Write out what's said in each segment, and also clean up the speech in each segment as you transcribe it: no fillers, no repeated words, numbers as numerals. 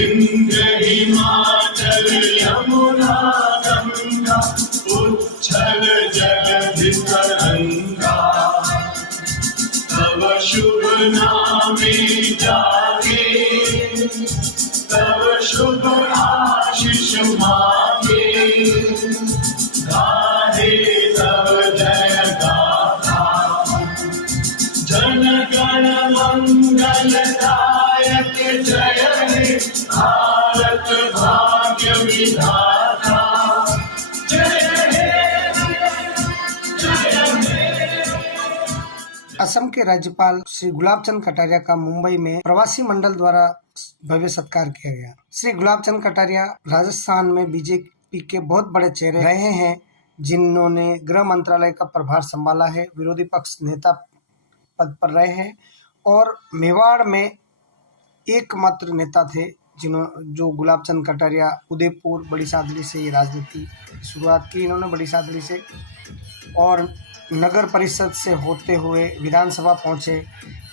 विंध्य हिमाचल यमुना गंगा उच्छल जलधि तरंगा तव शुभ नामे जागे तव शुभ आशीष मांगे गाहे तव जय गाथा जन गण मंगलदायक जय हे भारत भाग्य विधाता जय हे जय हे। असम के राज्यपाल श्री गुलाब चंद कटारिया का मुंबई में प्रवासी मंडल द्वारा भव्य सत्कार किया गया। श्री गुलाब चंद कटारिया राजस्थान में बीजेपी के बहुत बड़े चेहरे रहे हैं, जिन्होंने गृह मंत्रालय का प्रभार संभाला है, विरोधी पक्ष नेता पद पर रहे हैं और मेवाड़ में एकमात्र नेता थे जो गुलाब चंद कटारिया उदयपुर बड़ी सादड़ी से ये राजनीति शुरुआत की इन्होंने बड़ी सादड़ी से, और नगर परिषद से होते हुए विधानसभा पहुंचे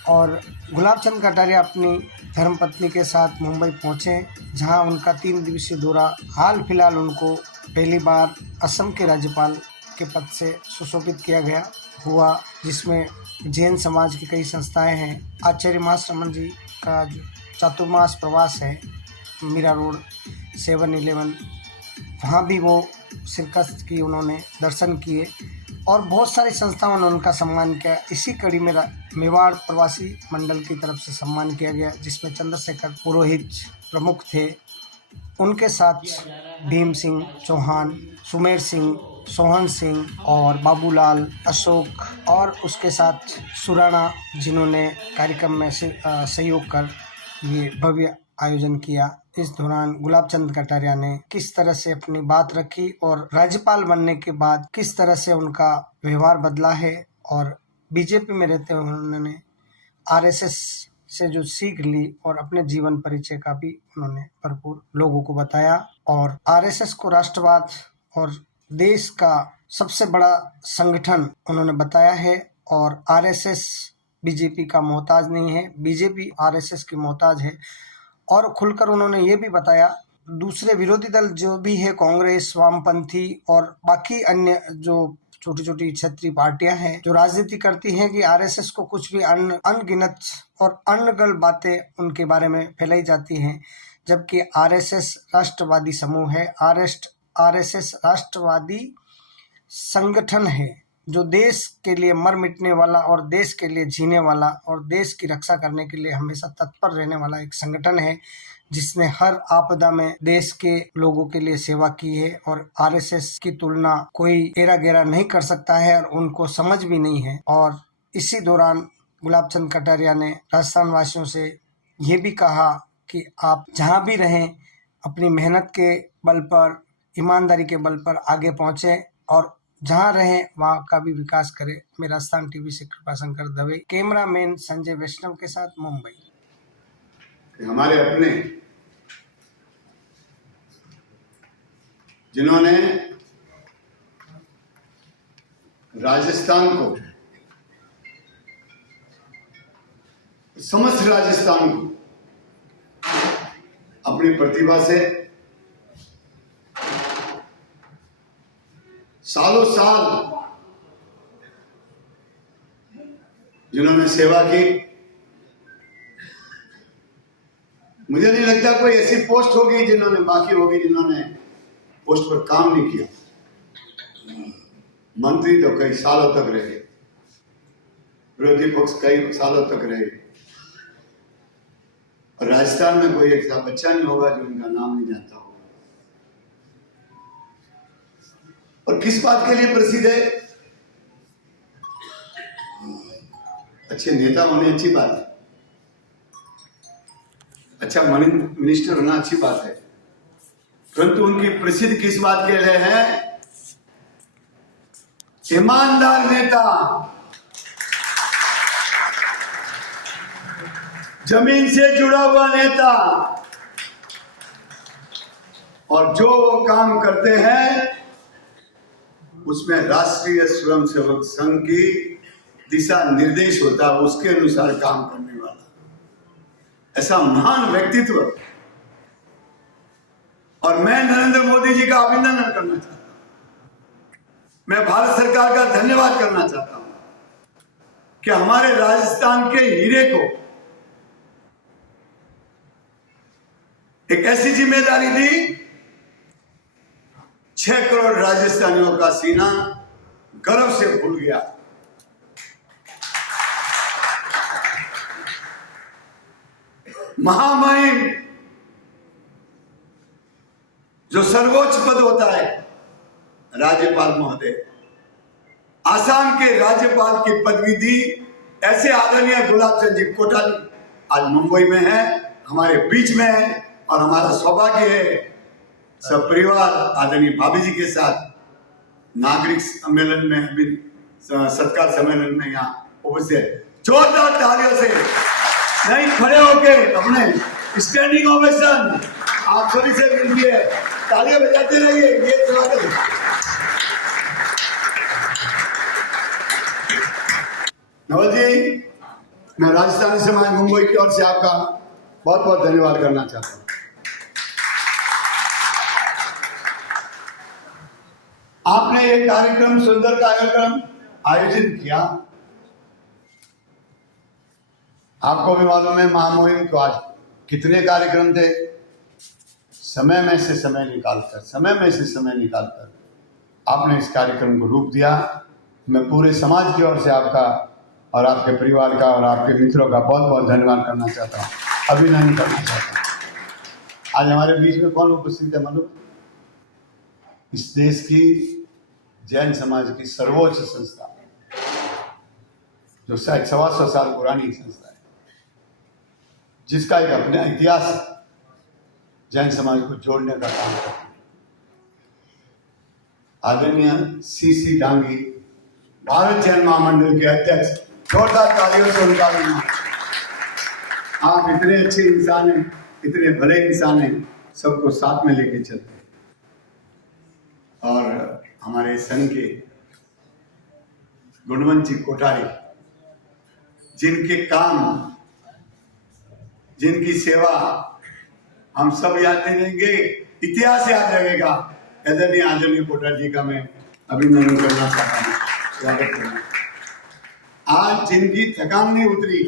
और गुलाब चंद कटारिया अपनी धर्मपत्नी के साथ मुंबई पहुंचे, जहां उनका 3 दिवसीय दौरा हाल फिलहाल उनको पहली बार असम के राज्यपाल के पद से सुशोभित किया गया हुआ, जिसमें जैन समाज की कई संस्थाएं हैं। आचार्य मास रमन जी का जो चातुर्मास प्रवास है मीरा रोड 7-11, वहाँ भी वो शिरकत की, उन्होंने दर्शन किए और बहुत सारी संस्थाओं ने उनका सम्मान किया। इसी कड़ी में मेवाड़ प्रवासी मंडल की तरफ से सम्मान किया गया, जिसमें चंद्रशेखर पुरोहित प्रमुख थे। उनके साथ भीम सिंह चौहान, सुमेर सिंह, सोहन सिंह और बाबूलाल, अशोक और उसके साथ सुराणा, जिन्होंने कार्यक्रम में सहयोग कर ये भव्य आयोजन किया। इस दौरान गुलाब चंद कटारिया ने किस तरह से अपनी बात रखी और राज्यपाल बनने के बाद किस तरह से उनका व्यवहार बदला है, और बीजेपी में रहते हुए उन्होंने आरएसएस से जो सीख ली और अपने जीवन परिचय का भी उन्होंने भरपूर लोगों को बताया, और आरएसएस को राष्ट्रवाद और देश का सबसे बड़ा संगठन उन्होंने बताया है। और आरएसएस बीजेपी का मोहताज नहीं है, बीजेपी आरएसएस की मोहताज है। और खुलकर उन्होंने ये भी बताया दूसरे विरोधी दल जो भी है, कांग्रेस, वामपंथी और बाकी अन्य जो छोटी छोटी क्षेत्रीय पार्टियां हैं जो राजनीति करती हैं, कि आरएसएस को कुछ भी अनगिनत और अनगल बातें उनके बारे में फैलाई जाती हैं, जबकि आरएसएस राष्ट्रवादी समूह है। आरएसएस राष्ट्रवादी संगठन है जो देश के लिए मर मिटने वाला और देश के लिए जीने वाला और देश की रक्षा करने के लिए हमेशा तत्पर रहने वाला एक संगठन है, जिसने हर आपदा में देश के लोगों के लिए सेवा की है। और आरएसएस की तुलना कोई एरा गेरा नहीं कर सकता है और उनको समझ भी नहीं है। और इसी दौरान गुलाब चंद कटारिया ने राजस्थान वासियों से ये भी कहा कि आप जहाँ भी रहें अपनी मेहनत के बल पर, ईमानदारी के बल पर आगे पहुँचे और जहाँ रहें वहाँ का भी विकास करें। मैं राजस्थान टीवी से कृपाशंकर दवे, कैमरामैन संजय वैष्णव के साथ, मुंबई। हमारे अपने जिन्होंने राजस्थान को, समस्त राजस्थान को अपनी प्रतिभा से सालों साल जिन्होंने सेवा की, मुझे नहीं लगता कोई ऐसी पोस्ट होगी जिन्होंने पोस्ट पर काम नहीं किया। मंत्री तो कई सालों तक रहे, विरोधी पक्ष कई सालों तक रहे, और राजस्थान में कोई ऐसा बच्चा नहीं होगा जो उनका नाम नहीं जानता होगा। और किस बात के लिए प्रसिद्ध है? अच्छे नेता होने अच्छी बात है, अच्छा मिनिस्टर होना अच्छी बात है, परंतु उनकी प्रसिद्ध किस बात के लिए है? ईमानदार नेता, जमीन से जुड़ा हुआ नेता, और जो वो काम करते हैं उसमें राष्ट्रीय स्वयंसेवक संघ की दिशा निर्देश होता है, उसके अनुसार काम करने वाला ऐसा महान व्यक्तित्व और मैं नरेंद्र मोदी जी का अभिनंदन करना चाहता हूं। मैं भारत सरकार का धन्यवाद करना चाहता हूं कि हमारे राजस्थान के हीरे को एक ऐसी जिम्मेदारी दी, 6 करोड़ राजस्थानियों का सीना गर्व से फूल गया। महामहिम जो सर्वोच्च पद होता है राज्यपाल महोदय, आसाम के राज्यपाल की पदवी दी ऐसे आदरणीय गुलाब चंद जी कोठारी आज मुंबई में है, हमारे बीच में है। और हमारा सौभाग्य है सब परिवार आदरणीय भाभी जी के साथ नागरिक सम्मेलन में अभी सत्कार सम्मेलन में यहाँ उपस्थित। जोरदार तालियों से नहीं, खड़े होके अपने स्टैंडिंग ओवेशन आप सभी से मिलती है, तालियां बजाते रहिए। ये स्वागत है। नवल जी, मैं राजस्थानी समाज मुंबई की ओर से आपका बहुत बहुत धन्यवाद करना चाहता हूं। आपने ये कार्यक्रम, सुंदर कार्यक्रम आयोजित किया। आपको भी मालूम है महामहिम को आज कितने कार्यक्रम थे, समय में से समय निकालकर आपने इस कार्यक्रम को रूप दिया। मैं पूरे समाज की ओर से आपका और आपके परिवार का और आपके मित्रों का बहुत बहुत धन्यवाद करना चाहता हूँ, अभिनंदन करना चाहता हूँ। आज हमारे बीच में कौन उपस्थित है मालूम? इस देश की जैन समाज की सर्वोच्च संस्था, जो शायद 125 साल पुरानी संस्था है, जिसका एक अपना इतिहास जैन समाज को जोड़ने का काम करती है। आदरणीय सीसी डांगी भारत जैन महामंडल के अध्यक्ष, जोरदार तालियों से उनका भी। आप इतने अच्छे इंसान हैं, इतने भले इंसान हैं, सबको साथ में लेके चलते हैं। और हमारे संघ के गुणवंत जी कोठारी, जिनके काम, जिनकी सेवा हम सब याद रहेंगे, इतिहास याद रहेगा। आदरणीय कोठारी जी का मैं अभिनंदन करना चाहता हूँ, स्वागत करना। आज जिनकी थकान नहीं उतरी,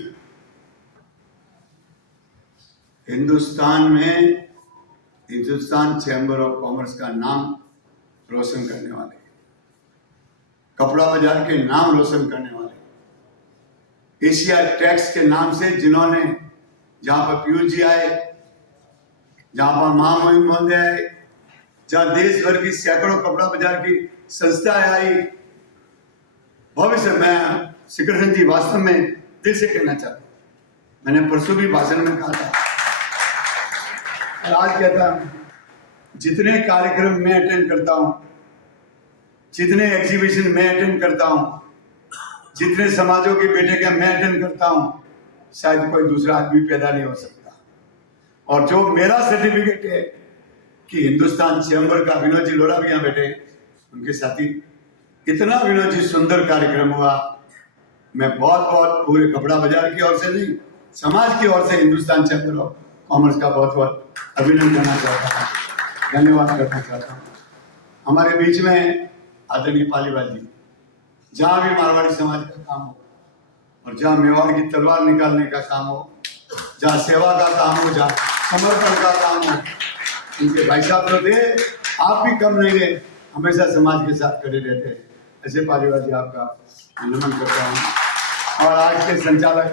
हिंदुस्तान चैम्बर ऑफ कॉमर्स का नाम रोशन करने वाले, कपड़ा बाजार के नाम रोशन करने वाले, एशिया टैक्स के नाम से जिन्होंने, जहां पर पीयूष जी आए, जहां पर महामहिम महोदय आए, जहां देश भर की सैकड़ों कपड़ा बाजार की संस्थाएं आई, भविष्य में शिखर जी वास्तव में दिल से कहना चाहता हूं, मैंने परसों भी भाषण में कहा था और आज कहता हूं, जितने कार्यक्रम मैं अटेंड करता हूं, जितने एग्जीबिशन मैं अटेंड करता हूं, जितने समाजों के बेटे के मैं अटेंड करता हूं, शायद कोई दूसरा आदमी पैदा नहीं हो सकता। और जो मेरा सर्टिफिकेट है कि हिंदुस्तान चैम्बर का विनोद जी लोढ़ा भी यहाँ बैठे, उनके साथी, इतना विनोद जी सुंदर कार्यक्रम हुआ। मैं बहुत बहुत पूरे कपड़ा बाजार की ओर से नहीं, समाज की ओर से हिंदुस्तान चैम्बर ऑफ कॉमर्स का बहुत बहुत अभिनंदन करना चाहता हूँ, धन्यवाद करना चाहता हूँ। हमारे बीच में आदरणीय पालीवाल जी, जहाँ भी मारवाड़ी समाज का काम हो और जहाँ मेवाड़ की तलवार निकालने का काम हो, जहाँ सेवा का काम हो, जहाँ समर्पण का काम हो, उनके भाई साहब तो थे, आप भी कम नहीं रहे, हमेशा समाज के साथ खड़े रहते हैं। ऐसे पालीवाल जी आपका नमन करता हूँ। और आज के संचालक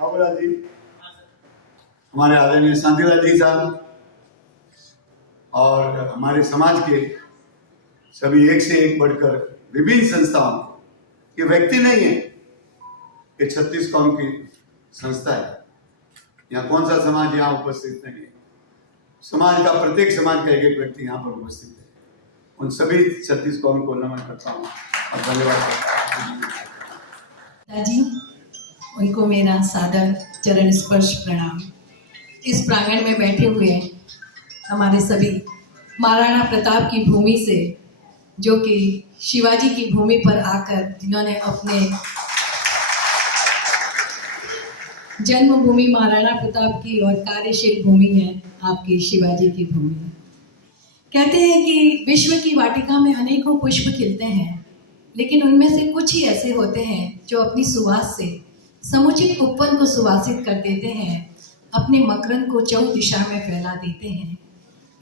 बाबूलाल जी, हमारे आदरणीय शांतिलाल जी साहब, और हमारे समाज के सभी एक से एक बढ़कर विभिन्न संस्थाओं, ये व्यक्ति नहीं है, ये 36 कौम की संस्था है। यहाँ कौन सा समाज यहाँ उपस्थित नहीं है? समाज का, प्रत्येक समाज का एक एक व्यक्ति यहाँ पर उपस्थित है। उन सभी 36 कौम को नमन करता हूँ और धन्यवाद करता हूँ। जी, उनको मेरा सादर चरण स्पर्श प्रणाम। इस प्रांगण में बैठे हुए हमारे सभी महाराणा प्रताप की भूमि से, जो कि शिवाजी की भूमि पर आकर जिन्होंने अपने जन्मभूमि महाराणा प्रताप की और कार्यशील भूमि है आपकी शिवाजी की भूमि। कहते हैं कि विश्व की वाटिका में अनेकों पुष्प खिलते हैं, लेकिन उनमें से कुछ ही ऐसे होते हैं जो अपनी सुवास से समुचित उपवन को सुवासित कर देते हैं, अपने मकरंद को चौ दिशा में फैला देते हैं।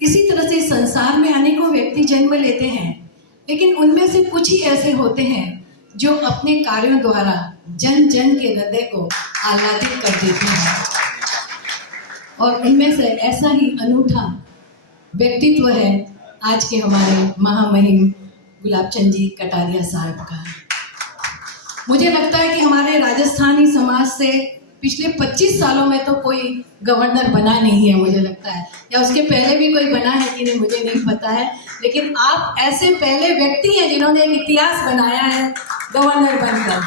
इसी तरह से संसार में अनेकों व्यक्ति जन्म लेते हैं, लेकिन उनमें से कुछ ही ऐसे होते हैं जो अपने कार्यों द्वारा जन जन के हृदय को आह्लादित कर देते हैं। और उनमें से ऐसा ही अनूठा व्यक्तित्व है आज के हमारे महामहिम गुलाबचंद जी कटारिया साहब का। मुझे लगता है कि हमारे राजस्थानी समाज से पिछले 25 सालों में तो कोई गवर्नर बना नहीं है, मुझे लगता है, या उसके पहले भी कोई बना है कि नहीं मुझे नहीं पता है, लेकिन आप ऐसे पहले व्यक्ति हैं जिन्होंने एक इतिहास बनाया है गवर्नर बनकर।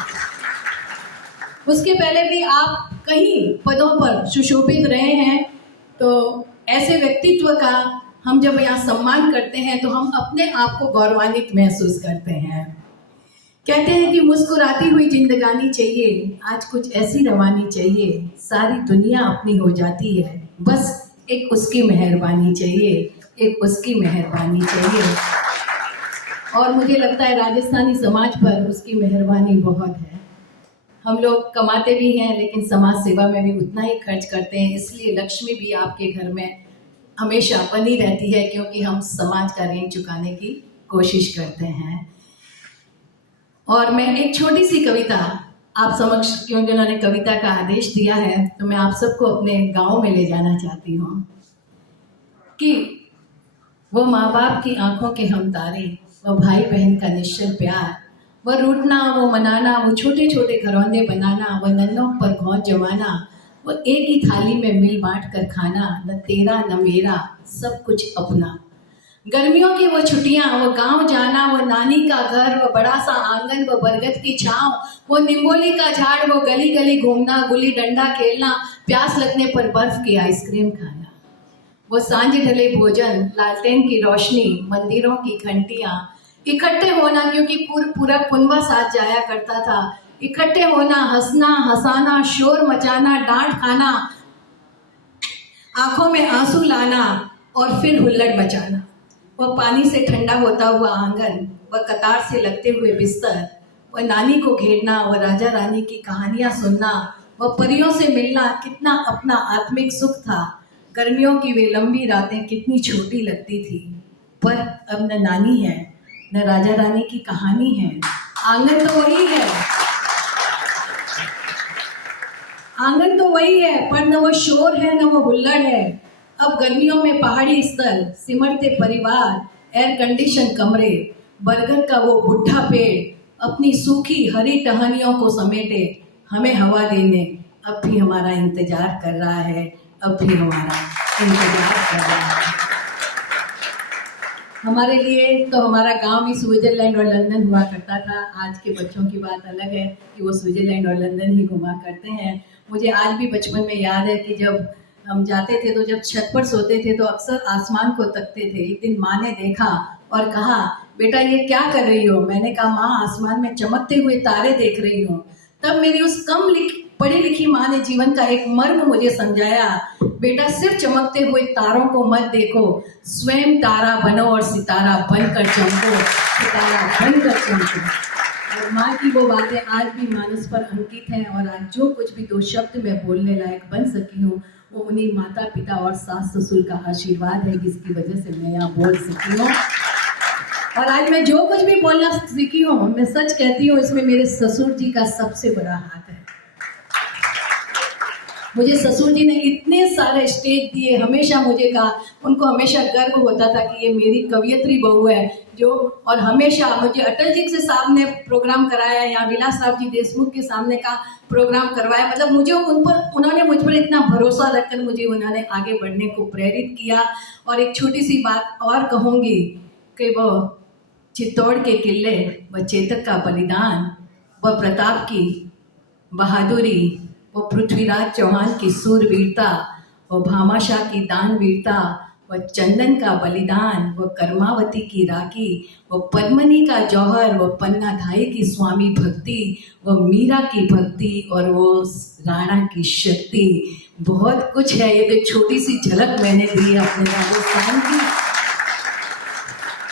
उसके पहले भी आप कई पदों पर सुशोभित रहे हैं, तो ऐसे व्यक्तित्व का हम जब यहाँ सम्मान करते हैं तो हम अपने आप को गौरवान्वित महसूस करते हैं। कहते हैं कि मुस्कुराती हुई जिंदगानी चाहिए, आज कुछ ऐसी रवानी चाहिए, सारी दुनिया अपनी हो जाती है, बस एक उसकी मेहरबानी चाहिए, एक उसकी मेहरबानी चाहिए। और मुझे लगता है राजस्थानी समाज पर उसकी मेहरबानी बहुत है। हम लोग कमाते भी हैं लेकिन समाज सेवा में भी उतना ही खर्च करते हैं, इसलिए लक्ष्मी भी आपके घर में हमेशा बनी रहती है, क्योंकि हम समाज का ऋण चुकाने की कोशिश करते हैं। और मैं एक छोटी सी कविता आप समक्ष, क्योंकि उन्होंने कविता का आदेश दिया है, तो मैं आप सबको अपने गांव में ले जाना चाहती हूँ कि वो माँ बाप की आंखों के हम तारे, वो भाई बहन का निश्चल प्यार, वो रूठना वो मनाना, वो छोटे छोटे घरौंदे बनाना, वो नन्हों पर घौंच जमाना, वो एक ही थाली में मिल बांट कर खाना, न तेरा न मेरा सब कुछ अपना। गर्मियों की वो छुट्टियां, वो गांव जाना, वो नानी का घर, वो बड़ा सा आंगन, वो बरगद की छांव, वो निम्बोली का झाड़, वो गली गली घूमना, गुल्ली डंडा खेलना, प्यास लगने पर बर्फ की आइसक्रीम खाना, वो सांझ ढले भोजन, लालटेन की रोशनी, मंदिरों की घंटियां, इकट्ठे होना, क्योंकि पूरा कुनबा साथ जाया करता था, इकट्ठे होना, हंसना हंसाना, शोर मचाना, डांट खाना, आंखों में आंसू लाना और फिर हुल्लड़ मचाना। वह पानी से ठंडा होता हुआ आंगन, वह कतार से लगते हुए बिस्तर, वह नानी को घेरना, वह राजा रानी की कहानियां सुनना, वह परियों से मिलना, कितना अपना आत्मिक सुख था। गर्मियों की वे लंबी रातें कितनी छोटी लगती थी, पर अब न नानी है न राजा रानी की कहानी है। आंगन तो वही है, आंगन तो वही है, पर न वो शोर है न वो हुल्लड़ है। अब गर्मियों में पहाड़ी स्थल, सिमटते परिवार, एयर कंडीशन कमरे, बरगद का वो बुढ़ा पेड़ अपनी सूखी हरी टहनियों को समेटे हमें हवा देने अब भी हमारा इंतजार कर रहा है, अब भी हमारा इंतजार कर रहा है। हमारे लिए तो हमारा गांव भी स्विट्जरलैंड और लंदन हुआ करता था। आज के बच्चों की बात अलग है कि वो स्विट्जरलैंड और लंदन ही घुमा करते हैं। मुझे आज भी बचपन में याद है कि जब हम जाते थे तो जब छत पर सोते थे तो अक्सर आसमान को तकते थे। एक दिन माँ ने देखा और कहा, बेटा ये क्या कर रही हो? मैंने कहा, माँ आसमान में चमकते हुए तारे देख रही हूँ। तब मेरी उस पढ़ी लिखी माँ ने जीवन का एक मर्म मुझे समझाया, बेटा सिर्फ चमकते हुए तारों को मत देखो, स्वयं तारा बनो और सितारा बनकर चमको, सितारा बनकर चमको। और माँ की वो बातें आज भी मानस पर अंकित हैं। और आज जो कुछ भी दो शब्द में बोलने लायक बन सकी हूँ वो उन्हीं माता पिता और सास ससुर का आशीर्वाद है, जिसकी वजह से मैं यहाँ बोल सकी हूँ। और आज मैं जो कुछ भी बोलना सीखी हूँ, मैं सच कहती हूँ, इसमें मेरे ससुर जी का सबसे बड़ा हाथ है। मुझे ससुर जी ने इतने सारे स्टेज दिए, हमेशा मुझे कहा, उनको हमेशा गर्व होता था कि ये मेरी कवियत्री बहू है जो, और हमेशा मुझे अटल जी के सामने प्रोग्राम कराया या विलास साहब जी देशमुख के सामने का प्रोग्राम करवाया। मतलब मुझे उन्होंने मुझ पर इतना भरोसा रखकर मुझे उन्होंने आगे बढ़ने को प्रेरित किया। और एक छोटी सी बात और कहूँगी कि वो चित्तौड़ के किले, वह चेतक का बलिदान, वह प्रताप की बहादुरी, वो पृथ्वीराज चौहान की सूरवीरता, वो भामाशाह की दानवीरता, वो चंदन का बलिदान, वो कर्मावती की राखी, वो पद्मनी का जौहर, वो पन्नाधाई की स्वामी भक्ति, वो मीरा की भक्ति और वो राणा की शक्ति, बहुत कुछ है। ये तो छोटी सी झलक मैंने दी अपने राजस्थान की।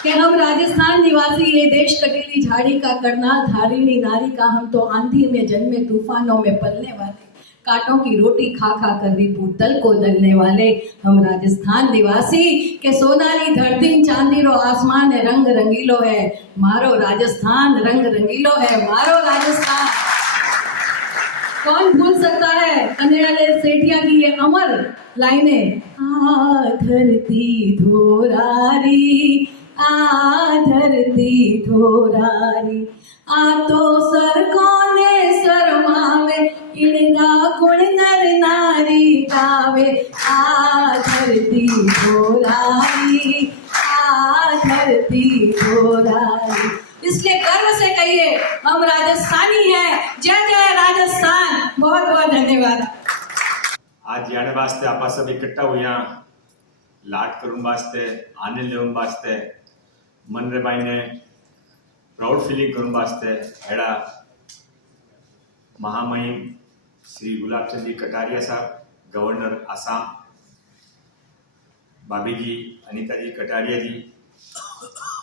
कि हम राजस्थान निवासी ये देश कटीली झाड़ी का करनाल धारिणी नारी का, हम तो आंधी में जन्मे तूफानों में पलने वाले, कांटों की रोटी खा खा कर भी भूतल को दलने वाले, हम राजस्थान निवासी के सोनाली धरती चांदी रो आसमान है, रंग रंगीलो है मारो राजस्थान, रंग रंगीलो है मारो राजस्थान। कौन भूल सकता है कन्हैयालाल सेठिया की ये अमर लाइनें, आ धरती धोरारी, आ धरती धोरारी, आ तो सर कोने शर्मावे, इनका गुण नर नारी गावे, आ धरती धोरारी, आ धरती धोरारी। इसलिए गर्व से कहिए हम राजस्थानी हैं। जय जय राजस्थान। बहुत बहुत धन्यवाद। आज याने वास्ते आपा सब इकट्ठा हुआ लाट करून वास्ते, आनंद लेवन वास्ते, मन रे मायने प्राउड फीलिंग करून वास्ते एड़ा महामहिम श्री गुलाबचंद जी कटारिया साहब, गवर्नर आसाम, भाभी जी अनीता जी कटारिया जी,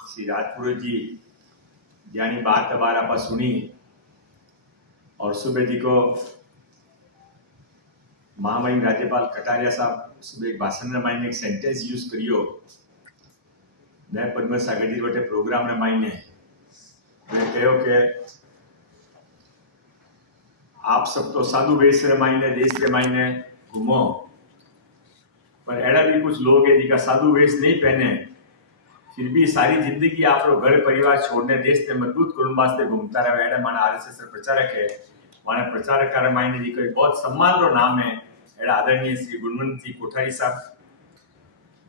श्री राजपुरोहित जी यानी बात बार आप सुनी, और सुबह जी को महामहिम राज्यपाल कटारिया साहब सुबह एक भाषण में मायने एक सेंटेंस यूज करियो, मैं पद्म सागर जी वटे प्रोग्राम में मायने मैं कहो के आप सब तो साधु वेश रे मायने देश के मायने घूमो, पर एड़ा भी कुछ लोग है जिनका साधु वेश नहीं पहने, फिर भी सारी जिंदगी आप लोग घर परिवार छोड़ने देश ने मजबूत करने वास्ते घूमता रहे। एड़ा माना आरएसएस प्रचारक है, माने प्रचारक कार्य मायने जी कोई बहुत सम्मान रो नाम है एड़ा आदरणीय श्री गुणवंत जी कोठारी साहब,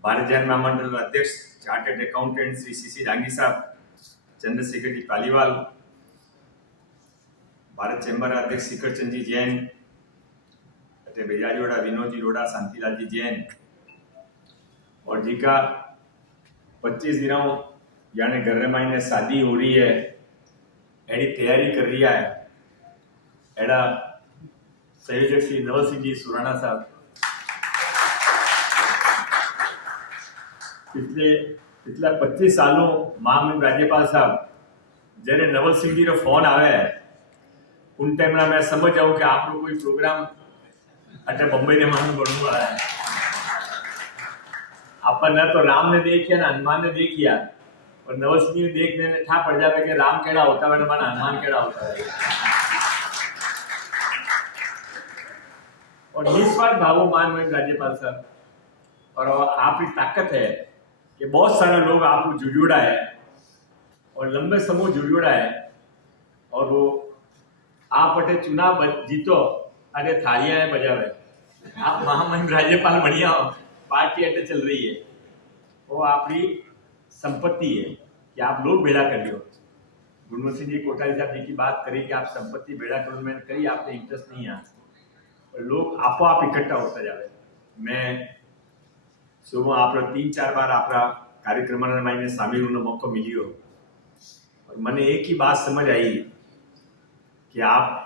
भारत जैन महामंडल अध्यक्ष chartered accountant Shri CC Dangi साहब, चंद्रशेखर जी पालीवाल, भारत चैम्बर अध्यक्ष शिखरचंद जी जैन, बेजाजोड़ा विनोद जी रोड़ा, शांतिलाल जी जैन, और जी का 25 दिनों यानी घर में शादी हो रही है, एड़ी तैयारी कर रही है एड़ा संयोजक श्री नवल सिंह जी सुराणा साहब, पिछले 25 सालों महामहिम राज्यपाल साहब जरे नवल सिंह जी रो फोन आवे उन टाइम में मैं समझ जाऊं कि आप लोग कोई प्रोग्राम अटे बम्बई ने मालूम बनने वाला है। अपन न तो राम ने देखिया ना हनुमान ने देखिया, और नवल सिंह ने देखने ने ठा पड़ जावे कि राम केड़ा होता है ना हनुमान केड़ा होता है। और निस्वार्थ भावो महामहिम राज्यपाल साहब, और आपकी ताकत है कि बहुत सारे लोग आपको जुड़ोड़ा है और लंबे समय जुड़ोड़ा है, और वो आप अटे चुनाव जीतो अरे थालियां बजावे, आप महामहिम राज्यपाल बढ़िया हो, पार्टी अटे चल रही है, वो आपकी संपत्ति है कि आप लोग बेड़ा करियो। गुणवंत सिंह जी कोठारी साहब जी की बात करी कि आप संपत्ति बेड़ा करो, मैंने करी आपने इंटरेस्ट नहीं है, लोग आपो आप इकट्ठा होता जावे। मैं सुबह आप 3-4 बार आपका कार्यक्रम में शामिल होने मौका मिलियो, और मैंने एक ही बात समझ आई कि आप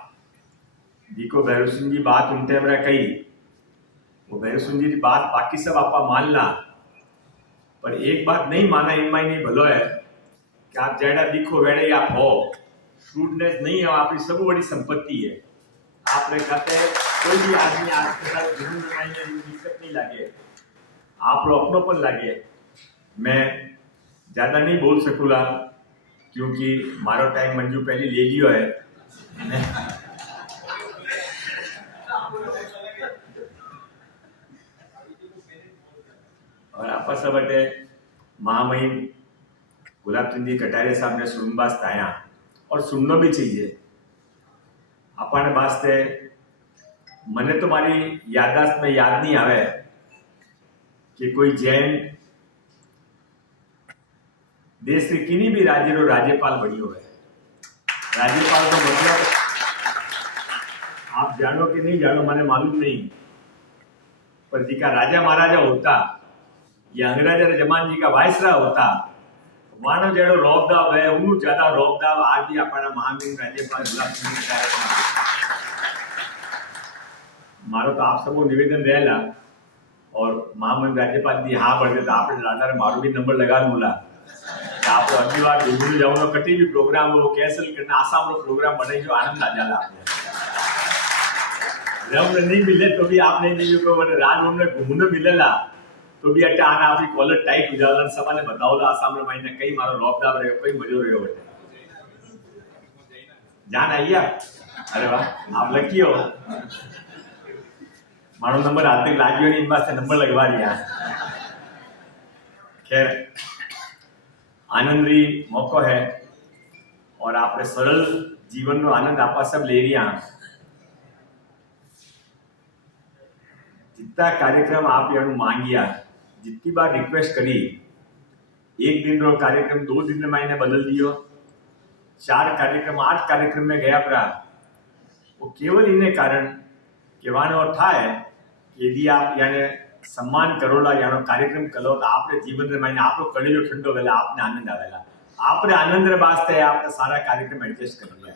जी को भैरव सिंह जी बात उन टाइम कही, वो भैरव सिंह जी की बात बाकी सब आपा मान ला, पर एक बात नहीं माना इनमाई नहीं भलो है कि आप जेड़ा दिखो वेड़े आप हो, श्रूडनेस नहीं है, आपकी सब बड़ी संपत्ति है। आप कहते हैं कोई भी आदमी आपके साथ दिक्कत नहीं लगे, आप लोग अपनोपन लगे। मैं ज्यादा नहीं बोल सकूला क्योंकि मारो टाइम मंजू पहले ले लियो है। और आप सब बटे महामहिम गुलाबचंद जी कटारिया साहब ने सुनबास्त आया, और सुनना भी चाहिए अपन वास्ते। मने तो मारी यादाश्त में याद नहीं आवे कि कोई जैन देश के किसी भी राज्य रो राज्यपाल बनियो है। राज्यपाल का मतलब आप जानो कि नहीं जानो मैंने मालूम नहीं, पर जी का राजा महाराजा होता या अंग्रेजा जमान जी का वायसरा होता, वाणो जेड़ो रौबदाव है उन्होंने ज्यादा रौबदाव आज भी अपना महामहिम राज्यपाल गुलाबचंद कटारिया। मारो तो आप सबको निवेदन रहेला, और महामहिम राज्यपाल जी हाँ बढ़ते तो आप लाडा मारो भी नंबर लगा लूला। આપણે અગલી વાર ડુંગળી જવાનો કટી બી પ્રોગ્રામ એવો કેન્સલ કરીને આસામનો પ્રોગ્રામ બનાવી જો આનંદ આ जाला આપણે हमने नहीं मिले तो भी आपने नहीं को मैंने रान हमने घूमने मिलेला तो भी अट्टा आना आपकी कॉलर टाइट हो जाला समाने बताओला आसाम रे महीने कई मारो लॉकडाउन रे कोई मजो रह्यो बटे जान आइया अरे वाह आप लकी हो मारो नंबर आते लागियो नहीं इन बात से नंबर लगवा लिया खैर आनंदरी मौको है और आपने सरल जीवन नो आनंद आपा सब ले रिया जितना कार्यक्रम आप यहाँ मांगिया जितनी बार रिक्वेस्ट करी 1 दिन रो कार्यक्रम 2 दिन में मैंने बदल दियो 4 कार्यक्रम 8 कार्यक्रम में गया पड़ा वो केवल इन्हें कारण कहवानो था है यदि आप यानी सम्मान करोला यानो कार्यक्रम करो तो आपने जीवन में मैंने आप कलेजो ठंडो वेला आपने आनंद आवेला आपने आनंद रे वास्ते आपने सारा कार्यक्रम एडजस्ट कर लिया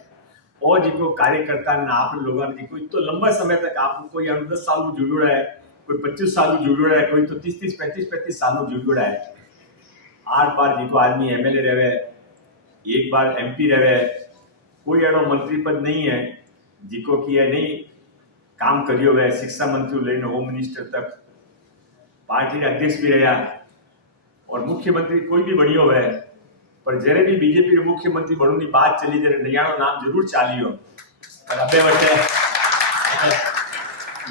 और जिनको कार्यकर्ता ने आप लोगों ने कोई तो लंबा समय तक आपको कोई 10 साल जुड़ोड़ा है कोई 25 साल जुड़ोड़ा है कोई तो 30 35 साल जुड़ोड़ा है 8 बार जिनको आदमी MLA रहे 1 बार MP रहे कोई एड़ो मंत्री पद नहीं है जिको की है नहीं काम करियो है शिक्षा मंत्री लेने होम मिनिस्टर तक पार्टी के अध्यक्ष भी रहा और मुख्यमंत्री कोई भी बनियो है पर जरे भी बीजेपी के मुख्यमंत्री बनने की बात चली जरे नयानो नाम जरूर चालियो पर अबे वटे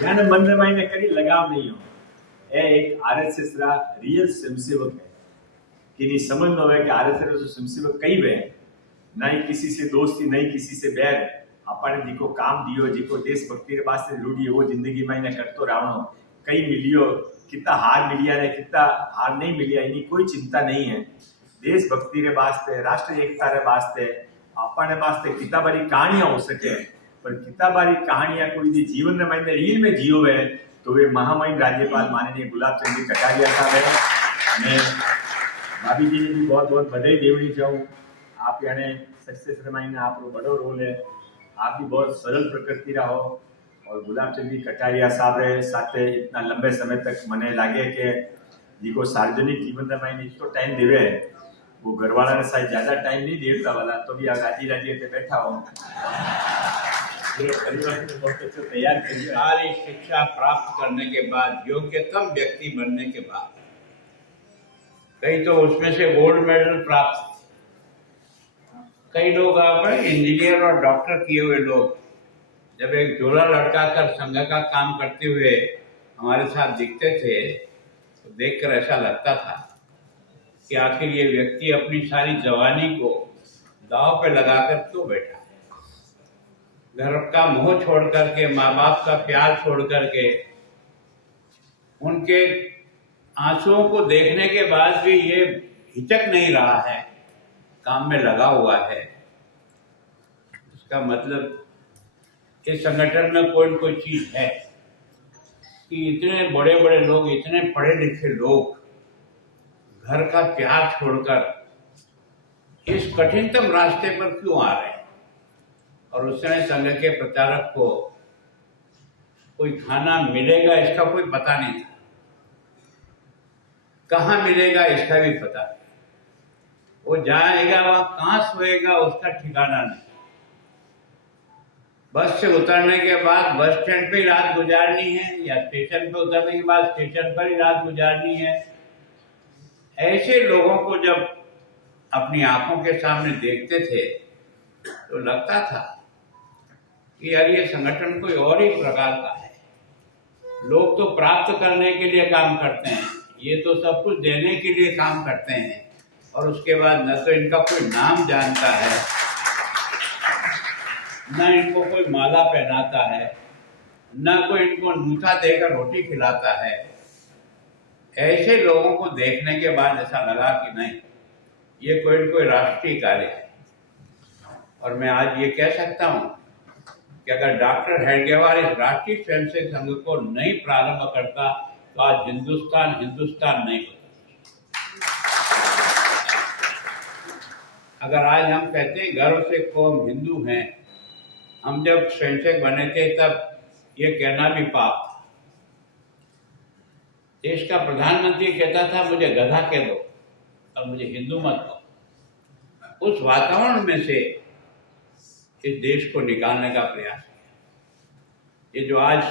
याने मन में मायने करी लगाव नहीं हो ए एक RSS रा रियल स्वयंसेवक है कि नहीं समझ न हो कि RSS रा स्वयंसेवक कई वे ना ही किसी से दोस्ती नहीं किसी से बैर अपन जिको काम दियो जिको देशभक्ति के वास्ते जरूरी है वो जिंदगी में इन्हें करतो रहनो कई मिलियो कितना हार मिलिया ने कितना हार नहीं मिलिया इन्हीं कोई चिंता नहीं है देशभक्ति रे वास्ते राष्ट्रीय एकता रे वास्ते अपने वास्ते किताबारी कहानियां हो सके पर किताबारी कहानियां कोई भी जीवन रे महीने रील में जियो है तो वे महामहिम राज्यपाल माननीय गुलाब चंद जी कटारिया साहब है मैं भाभी जी ने भी बहुत बहुत बधाई देवनी चाहूँ आप यानी सक्सेस रे महीने आप बड़ो रोल है आप भी बहुत सरल प्रकृति रहो और गुलाब चंद जी कटारिया साहब रे साथे इतना लंबे समय तक मने लागे के जिको सार्वजनिक जीवन रे महीने इतो टाइम देवे वो घरवाला ने शायद ज्यादा टाइम नहीं देता वाला तो भी राजी राजी पे बैठा हो तैयार करिए सारी शिक्षा प्राप्त करने के बाद योग्यतम व्यक्ति बनने के बाद कई तो उसमें से गोल्ड मेडल प्राप्त कई लोग आप इंजीनियर और डॉक्टर किए हुए लोग जब एक जोड़ा लड़का कर संघ का काम करते हुए हमारे साथ दिखते थे तो देखकर ऐसा लगता था कि आखिर ये व्यक्ति अपनी सारी जवानी को दांव पे लगाकर क्यों बैठा है। घर का मोह छोड़ करके माँ बाप का प्यार छोड़ करके उनके आंसुओं को देखने के बाद भी ये हिचक नहीं रहा है काम में लगा हुआ है। इसका मतलब इस संगठन में कोई न कोई चीज है कि इतने बड़े बड़े लोग इतने पढ़े लिखे लोग घर का प्यार छोड़कर इस कठिनतम रास्ते पर क्यों आ रहे हैं। और उस समय संघ के प्रचारक को कोई खाना मिलेगा इसका कोई पता नहीं था, कहाँ मिलेगा इसका भी पता नहीं, वो जाएगा वहां कहाँ सोएगा उसका ठिकाना नहीं। बस से उतरने के बाद बस स्टैंड पे ही रात गुजारनी है या स्टेशन पे उतरने के बाद स्टेशन पर ही रात गुजारनी है। ऐसे लोगों को जब अपनी आंखों के सामने देखते थे तो लगता था कि यार ये संगठन कोई और ही प्रकार का है। लोग तो प्राप्त करने के लिए काम करते हैं, ये तो सब कुछ देने के लिए काम करते हैं और उसके बाद न तो इनका कोई नाम जानता है न इनको कोई माला पहनाता है न कोई इनको नूठा देकर रोटी खिलाता है। ऐसे लोगों को देखने के बाद ऐसा लगा कि नहीं ये कोई राष्ट्रीय कार्य है। और मैं आज ये कह सकता हूँ कि अगर डॉक्टर हेडगेवार इस राष्ट्रीय स्वयंसेवक संघ को नहीं प्रारंभ करता तो आज हिंदुस्तान नहीं होता। अगर आज हम कहते हैं गर्व से को हम हिंदू हैं, हम जब स्वयंसेवक बने थे तब ये कहना भी पाप था। देश का प्रधानमंत्री कहता था मुझे गधा कह दो और मुझे हिंदू मत कहो। उस वातावरण में से इस देश को निकालने का प्रयास किया। ये जो आज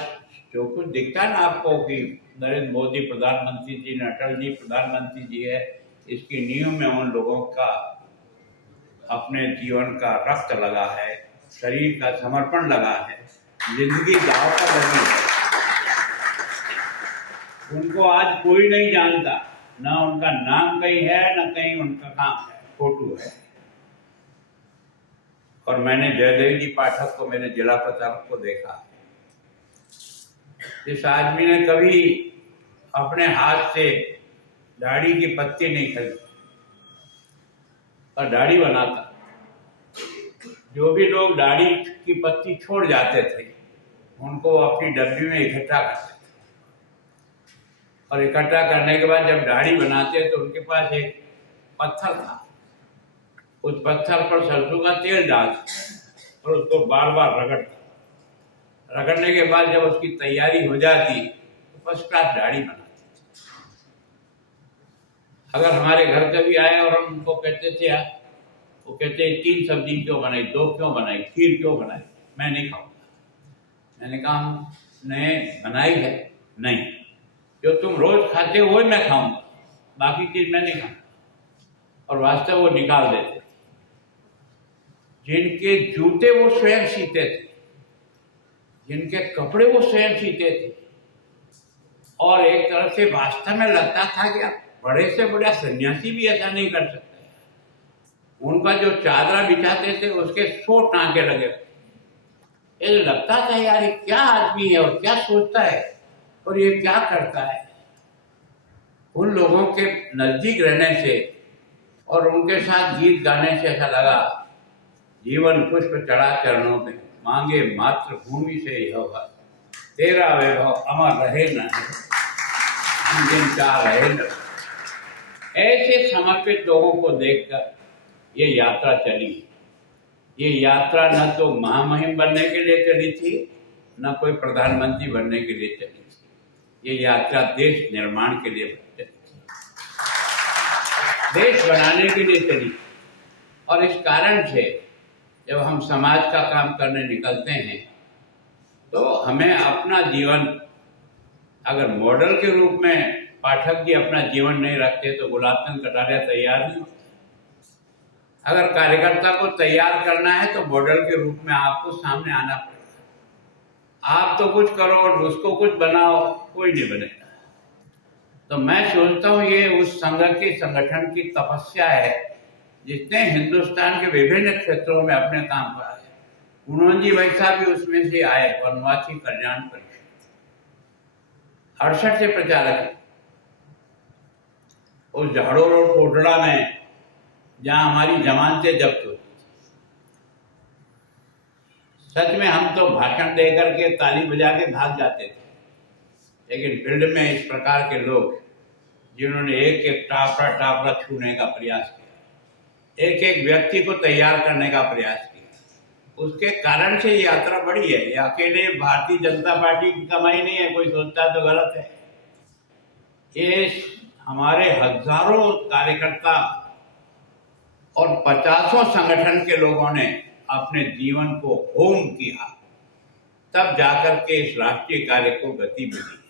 जो कुछ दिखता है ना आपको कि नरेंद्र मोदी प्रधानमंत्री जी ने, अटल जी प्रधानमंत्री जी है, इसकी नींव में उन लोगों का अपने जीवन का रक्त लगा है, शरीर का समर्पण लगा है, जिंदगी दांव पर लगी है। उनको आज कोई नहीं जानता, ना उनका नाम कहीं है, ना कहीं उनका काम है, फोटो है। और मैंने जयदेव जी पाठक को, मेरे जिला प्रचारक को देखा, इस आदमी ने कभी अपने हाथ से दाढ़ी की पत्ती नहीं खरीदी और दाढ़ी बनाता। जो भी लोग दाढ़ी की पत्ती छोड़ जाते थे उनको अपनी डब्बी में इकट्ठा करते थे, और इकट्ठा करने के बाद जब दाढ़ी बनाते तो उनके पास एक पत्थर था, उस पत्थर पर सरसों का तेल डालते और उसको बार बार रगड़ते। रगड़ने के बाद जब उसकी तैयारी हो जाती तो फर्स्ट क्लास दाढ़ी बनाते। अगर हमारे घर कभी आए और हम उनको कहते थे यार, वो कहते 3 सब्जी क्यों बनाई, 2 क्यों बनाई, खीर क्यों बनाई, मैं नहीं खाऊंगा। मैंने कहा नहीं बनाई है, नहीं, जो तुम रोज खाते हो वही मैं खाऊंगा, बाकी चीज मैं नहीं खाऊंगा। और वास्तव वो निकाल देते। जिनके जूते वो स्वयं सीते थे, जिनके कपड़े वो स्वयं सीते थे, और एक तरह से वास्तव में लगता था कि बड़े से बड़ा सन्यासी भी ऐसा नहीं कर सकते। उनका जो चादरा बिछाते थे उसके 100 टांके लगे। ये लगता था यार ये क्या आदमी है और क्या सोचता है और ये क्या करता है। उन लोगों के नजदीक रहने से और उनके साथ गीत गाने से ऐसा लगा, जीवन पुष्प चढ़ा चरणों में, मांगे मात्र भूमि से यह भर, तेरा वैभव अमर रहे न दिन चाह रहे न। ऐसे समर्पित लोगों को देखकर ये यात्रा चली। ये यात्रा न तो महामहिम बनने के लिए चली थी, न कोई प्रधानमंत्री बनने के लिए चली थी। ये यात्रा देश निर्माण के लिए चली थी, देश बनाने के लिए चली। और इस कारण से जब हम समाज का काम करने निकलते हैं तो हमें अपना जीवन, अगर मॉडल के रूप में पाठक जी अपना जीवन नहीं रखते तो गुलाब चंद कटारिया तैयार नहीं होते। अगर कार्यकर्ता को तैयार करना है तो मॉडल के रूप में आपको सामने आना पड़ेगा। आप तो कुछ करो और उसको कुछ बनाओ, कोई नहीं बनेगा। तो मैं सोचता हूँ ये उस संगठन की तपस्या है जिसने हिंदुस्तान के विभिन्न क्षेत्रों में अपने काम पर आए। कुणवंजी वैसा भी उसमें से आए, वनवासी कल्याण परिषद 68 से प्रचारक है। उस झाड़ो रोड कोटड़ा में जहाँ हमारी जमानतें जब्त होती थी, सच में हम तो भाषण देकर के ताली बजा के भाग जाते थे, लेकिन फील्ड में इस प्रकार के लोग जिन्होंने एक एक टापरा छूने का प्रयास किया, एक एक व्यक्ति को तैयार करने का प्रयास किया, उसके कारण से ये यात्रा बढ़ी है। ये अकेले भारतीय जनता पार्टी की कमाई नहीं है, कोई सोचता तो गलत है। ये हमारे हजारों कार्यकर्ता और 50 संगठन के लोगों ने अपने जीवन को होम किया, तब जाकर के इस राष्ट्रीय कार्य को गति मिली।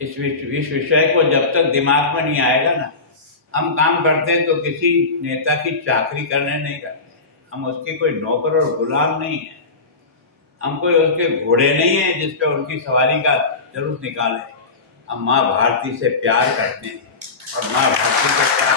इस विषय को जब तक दिमाग में नहीं आएगा ना, हम काम करते हैं तो किसी नेता की चाकरी करने नहीं करते, हम उसके कोई नौकर और गुलाम नहीं है, हम कोई उसके घोड़े नहीं है जिस पे उनकी सवारी का जुलूस निकाले। हम माँ भारती से प्यार करते हैं और माँ भारती से प्यार